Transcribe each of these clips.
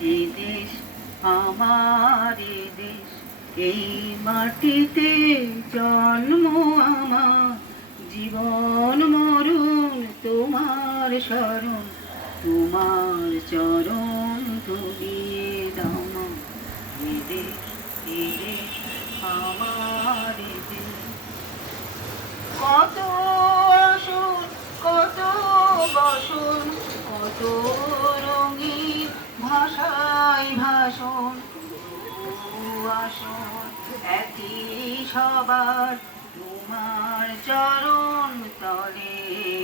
এই দেশ, আমার এ দেশ, এই মাটিতে জন্ম আমার। জীবন মরণ তোমার শরণ তোমার চরণ ধুলিয়ে দাম এ দেশ এ দেশ, আমার এ দেশ। কত কত আসন একই সবার। তোমার চরণ তলে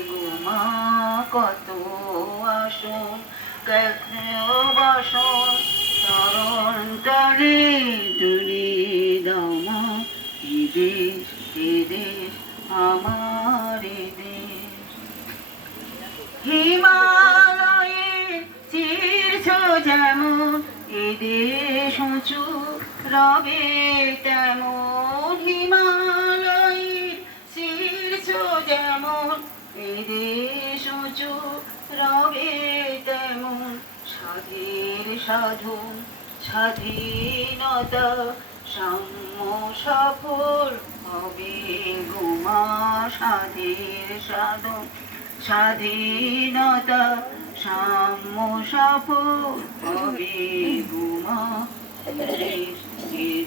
গোমা কত আসন। বসন চরণ তলে তুলি দামা দেশ, এ দেশ, আমার এ দেশ। হিমালয়ে শীর্ষ যেমন এ দেশ উঁচু, রবে তেমন হিমালয়ে শীর্ষ যেমন, এ দেশ উঁচু, রবে তেমন স্বাধীর সাধন, স্বাধীনতা সাম্য সফল হবে গোমা স্বাধীর সাধন স্বাধীনতা, সাম্য হবে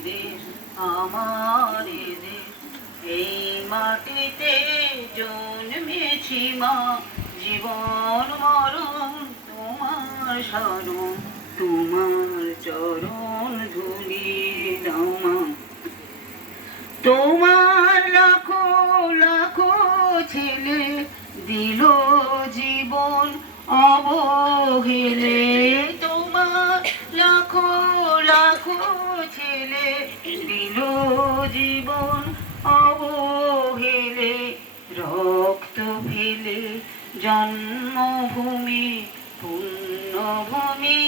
দেশ আমার দেশ, এই মাটিতে জন্মেছি মা। জীবন মরণ তোমার শরণ তোমার চরণ। দিল জীবন অবহেলে। তোমার লাখো লাখো ছেলে দিল জীবন অবহেলে। রক্ত ফেলে জন্মভূমি, পুণ্যভূমি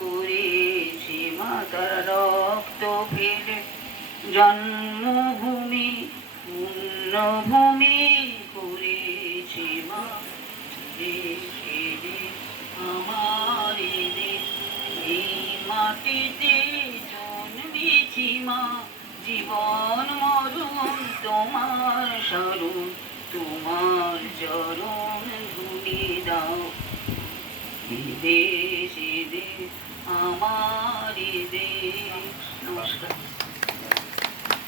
করেছে মাতার রক্ত ফেলে জন্মভূমি, পুণ্যভূমি মাটিতে জন্মেছি মা। জীবন মরুণ তোমার স্মরণ, তোমার চরণ ধুলি দাও। দেশ আমার দেশ। নমস্কার।